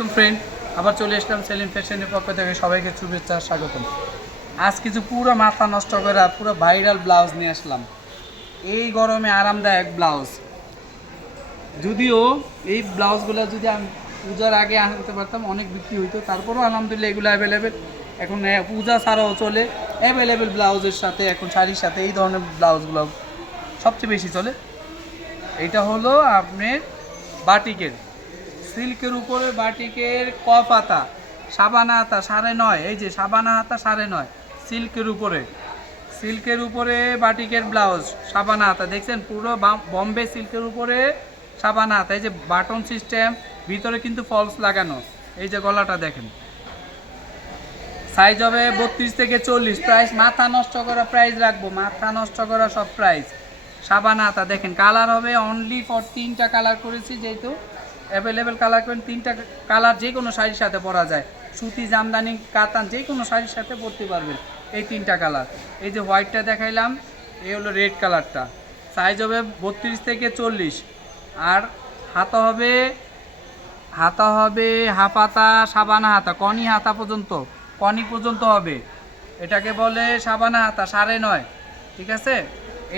আলাইকুম ফ্রেন্ড, আবার চলে আসলাম সেলিম ফ্যাশনের পক্ষ থেকে সবাইকে শুভেচ্ছা, স্বাগতম। আজ কিছু পুরো মাথা নষ্ট করে পুরো ভাইরাল ব্লাউজ নিয়ে আসলাম। এই গরমে আরামদায়ক ব্লাউজ। যদিও এই ব্লাউজগুলো যদি আমি পূজার আগে আনতে পারতাম, অনেক বিক্রি হইতো। তারপরেও আলহামদুলিল্লাহ এগুলো অ্যাভেলেবেল এখন পূজা ছাড়াও চলে। অ্যাভেলেবেল ব্লাউজের সাথে, এখন শাড়ির সাথে এই ধরনের ব্লাউজগুলো সবচেয়ে বেশি চলে। এটা হলো আপনার বাটিকের। সিল্কের উপরে বাটিকের ক পাতা সাবানা হাতা সাড়ে নয়, এই যে সাবানা হাতা সাড়ে নয়, সিল্কের উপরে। সিল্কের উপরে বাটিকের ব্লাউজ, সাবানা হাতা, দেখছেন? পুরো বাম- বম্বে সিল্কের উপরে সাবানা হাতা, এই যে বাটন সিস্টেম, ভিতরে কিন্তু ফলস লাগানো, এই যে গলাটা দেখেন। সাইজ হবে বত্রিশ থেকে চল্লিশ প্রাইস মাথা নষ্ট করা প্রাইস রাখব, মাথা নষ্ট করা সব প্রাইস সাবানা হাতা দেখেন কালার হবে অনলি ফর তিনটা কালার করেছি যেহেতু। অ্যাভেলেবেল কালার করেন তিনটা কালার যে কোনো শাড়ির সাথে পরা যায়। সুতি, জামদানি, কাতান যে কোনো শাড়ির সাথে পরতে পারবেন এই তিনটা কালার এই যে হোয়াইটটা দেখাইলাম, এই হলো রেড কালারটা সাইজ হবে বত্রিশ থেকে চল্লিশ। আর হাতা হবে হাতা হবে হাফ হাতা, সাবানা হাতা, কনি হাতা পর্যন্ত, কনি পর্যন্ত হবে। এটাকে বলে সাবানা হাতা, সাড়ে নয়। ঠিক আছে?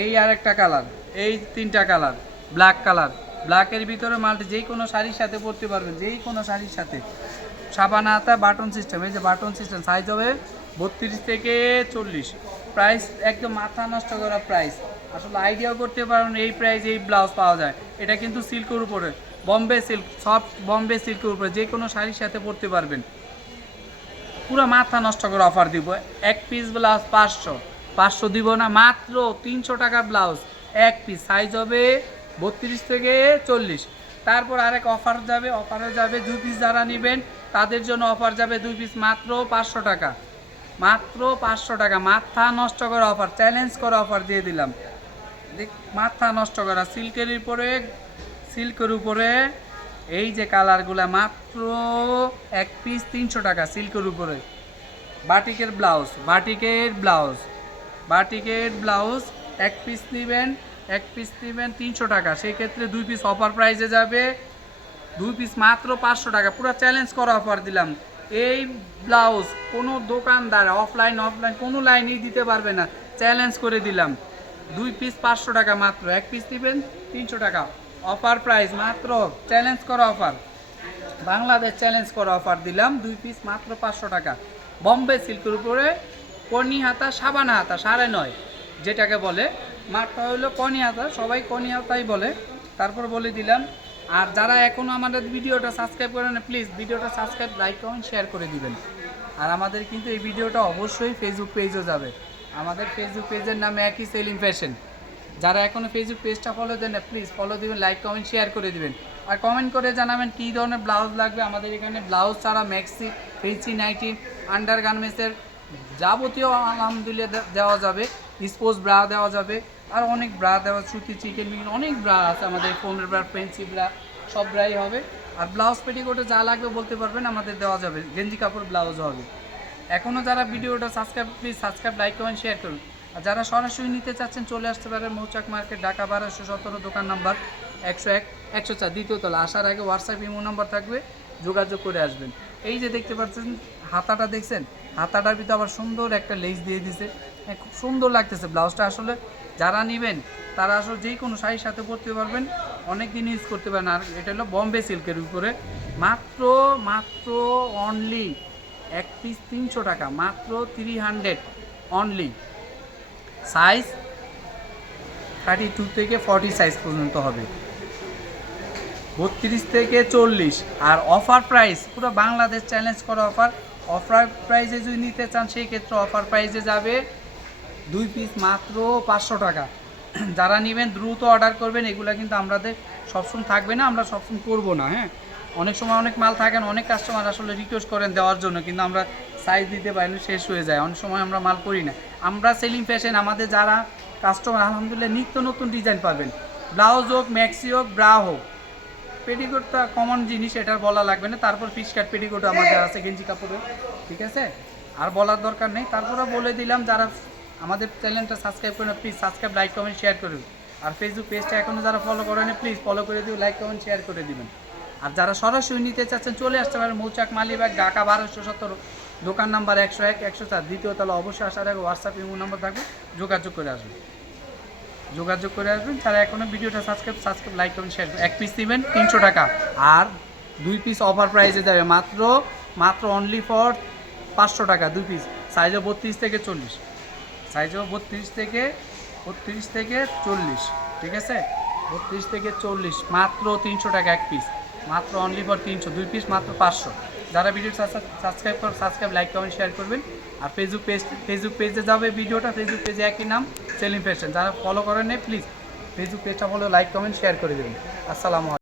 এই আর একটা কালার এই তিনটা কালার ব্ল্যাক কালার ব্ল্যাকের ভিতরে মাল্টি যেই কোনো শাড়ির সাথে পরতে পারবেন যেই কোনো শাড়ির সাথে। সাবানা হাতা বাটন সিস্টেম এই যে বাটন সিস্টেম সাইজ হবে বত্রিশ থেকে চল্লিশ। প্রাইস একদম মাথা নষ্ট করা প্রাইস আসলে আইডিয়াও করতে পারেন এই প্রাইস এই ব্লাউজ পাওয়া যায়। এটা কিন্তু সিল্কের উপরে বম্বে সিল্ক সফট বম্বে সিল্কের উপরে যে কোনো শাড়ির সাথে পরতে পারবেন। পুরো মাথা নষ্ট করে অফার দিব। এক পিস ব্লাউজ পাঁচশো। পাঁচশো দিব না, মাত্র তিনশো টাকা ব্লাউজ এক পিস সাইজ হবে বত্রিশ থেকে চল্লিশ। তারপর আরেক অফার যাবে অফারে যাবে দুই পিস যারা নেবেন, তাদের জন্য অফার যাবে দুই পিস মাত্র পাঁচশো টাকা। মাত্র পাঁচশো টাকা, মাথা নষ্ট করা অফার চ্যালেঞ্জ করা অফার দিয়ে দিলাম। মাথা নষ্ট করা, সিল্কের উপরে সিল্কের উপরে, এই যে কালারগুলা মাত্র এক পিস তিনশো টাকা সিল্কের উপরে। বাটিকের ব্লাউজ বাটিকের ব্লাউজ বাটিকের ব্লাউজ এক পিস নেবেন এক পিস নেবেন তিনশো টাকা। সেই ক্ষেত্রে দুই পিস অফার প্রাইসে যাবে। দুই পিস মাত্র পাঁচশো টাকা। পুরো চ্যালেঞ্জ করা অফার দিলাম। এই ব্লাউজ কোনো দোকানদার অফলাইন অফলাইন কোনো লাইনেই দিতে পারবে না। চ্যালেঞ্জ করে দিলাম। দুই পিস পাঁচশো টাকা মাত্র। এক পিস নেবেন, তিনশো টাকা। অফার প্রাইস মাত্র চ্যালেঞ্জ করা অফার বাংলাদেশ চ্যালেঞ্জ করা অফার দিলাম। দুই পিস মাত্র পাঁচশো টাকা। বম্বে সিল্কের উপরে কনি হাতা সাবানা হাতা, সাড়ে নয়, যেটাকে বলে মাঠটা হলো কনি হাতা সবাই কনিয়াতাই বলে। তারপর বলে দিলাম, আর যারা এখনও আমাদের ভিডিওটা সাবস্ক্রাইব করে করেন প্লিজ ভিডিওটা সাবস্ক্রাইব লাইক কমেন্ট শেয়ার করে দিবেন। আর আমাদের কিন্তু এই ভিডিওটা অবশ্যই ফেসবুক পেজও যাবে। আমাদের ফেসবুক পেজের নাম একই সেলিং ফ্যাশন যারা এখনও ফেসবুক পেজটা ফলো দেন না প্লিজ ফলো দিবেন লাইক কমেন্ট শেয়ার করে দিবেন। আর কমেন্ট করে জানাবেন কী ধরনের ব্লাউজ লাগবে। আমাদের এখানে ব্লাউজ ছাড়া ম্যাক্সি ফেন্সি নাইটি আন্ডার গার্মেন্টসের যাবতীয় আলহামদুলিল্লাহ দেওয়া যাবে। স্পোর্টস ব্রা দেওয়া যাবে। আর অনেক ব্রা দেওয়া, সুতি, চিকেন মিকেন অনেক ব্রা আছে আমাদের ফোনের ব্রা পেন্সি ব্রা, সব ব্রাই হবে। আর ব্লাউজ পেটিকোটে যা লাগবে বলতে পারবেন, আমাদের দেওয়া যাবে। গেঞ্জি কাপড়, ব্লাউজ হবে। এখনও যারা ভিডিওটা subscribe please subscribe like comment share করুন। আর যারা সরাসরি নিতে চাচ্ছেন, চলে আসতে পারেন মৌচাক মার্কেট, ঢাকা বারোশো সতেরো দোকান নাম্বার একশো এক, একশো চার, দ্বিতীয় তলা। আসার আগে হোয়াটসঅ্যাপ ইমো নাম্বার থাকবে, যোগাযোগ করে আসবেন। এই যে দেখতে পাচ্ছেন, হাতাটা দেখছেন? হাতাটার ভিতরে আবার সুন্দর একটা লেস দিয়ে দিছে। হ্যাঁ, খুব সুন্দর লাগতেছে ব্লাউজটা। আসলে যারা নেবেন তারা আসলে যেই কোনো শাড়ির সাথে পরতে পারবেন অনেক দিন ইউজ করতে পারেন আর এটা হলো বম্বে সিল্কের উপরে। মাত্র মাত্র অনলি এক পিস তিনশো টাকা। মাত্র three hundred only size thirty two থেকে ফর্টি সাইজ পর্যন্ত হবে। বত্রিশ থেকে চল্লিশ। আর অফার প্রাইস পুরো বাংলাদেশ চ্যালেঞ্জ করা অফার অফার প্রাইসে যদি নিতে চান, সেই ক্ষেত্রে অফার প্রাইসে যাবে দুই পিস মাত্র পাঁচশো টাকা। যারা নেবেন, দ্রুত অর্ডার করবেন, এগুলো কিন্তু আমাদের সবসময় থাকবে না, আমরা সবসময় করব না হ্যাঁ? অনেক সময় অনেক মাল থাকেন অনেক কাস্টমার আসলে রিকোয়েস্ট করেন দেওয়ার জন্য, কিন্তু আমরা সাইজ দিতে পারি শেষ হয়ে যায়, অনেক সময় আমরা মাল করি না। আমরা সেলিং ফ্যাশন আমাদের যারা কাস্টমার আলহামদুলিল্লাহ, নিত্য নতুন ডিজাইন পাবেন। ব্লাউজ হোক ম্যাক্সি হোক ব্রা হোক পেটিকোটটা কমন জিনিস এটার বলা লাগবে না। তারপর ফিশ কাট পেটিকোট আমাদের আছে, গেঞ্জি কাপড়ে ঠিক আছে? আর বলার দরকার নেই। তারপরে বলে দিলাম, যারা আমাদের চ্যানেলটা সাবস্ক্রাইব করেন please subscribe like comment share করুন আর ফেসবুক পেজটা এখনও যারা ফলো করেন প্লিজ ফলো করে দিও লাইক কমেন্ট শেয়ার করে দিবেন। আর যারা সরাসরি নিতে চাচ্ছেন, চলে আসতে পারেন মৌচাক মালিবাগ, ঢাকা বারোশো সতেরো। দোকান নাম্বার একশো এক, একশো চার। দ্বিতীয় তলা অবশ্যই আসার আগে হোয়াটসঅ্যাপ ইমো নাম্বার থাকবে, যোগাযোগ করে আসবেন। যোগাযোগ করে আসবেন। তারা এখনও ভিডিওটা সাবস্ক্রাইব সাবস্ক্রাইব লাইক করবেন শেয়ার এক পিস নেবেন তিনশো টাকা। আর দুই পিস অফার প্রাইসে যাবে। মাত্র মাত্র অনলি ফর পাঁচশো টাকা, দুই পিস সাইজও বত্রিশ থেকে চল্লিশ। সাইজও বত্রিশ থেকে বত্রিশ থেকে চল্লিশ। ঠিক আছে? বত্রিশ থেকে চল্লিশ। মাত্র তিনশো টাকা এক পিস মাত্র অনলি ফর তিনশো, দুই পিস মাত্র পাঁচশো। যারা ভিডিও সাবস্ক্রাইব করে সাবস্ক্রাইব লাইক কমেন্ট শেয়ার করবেন। আর ফেসবুক পেজ ফেসবুক পেজে যাবে ভিডিওটা ফেসবুক পেজে একই নাম সেলিম ফ্যাশন যারা ফলো করেন প্লিজ ফেসবুক পেজটা ফলো লাইক কমেন্ট শেয়ার করে দেবেন। আসসালামু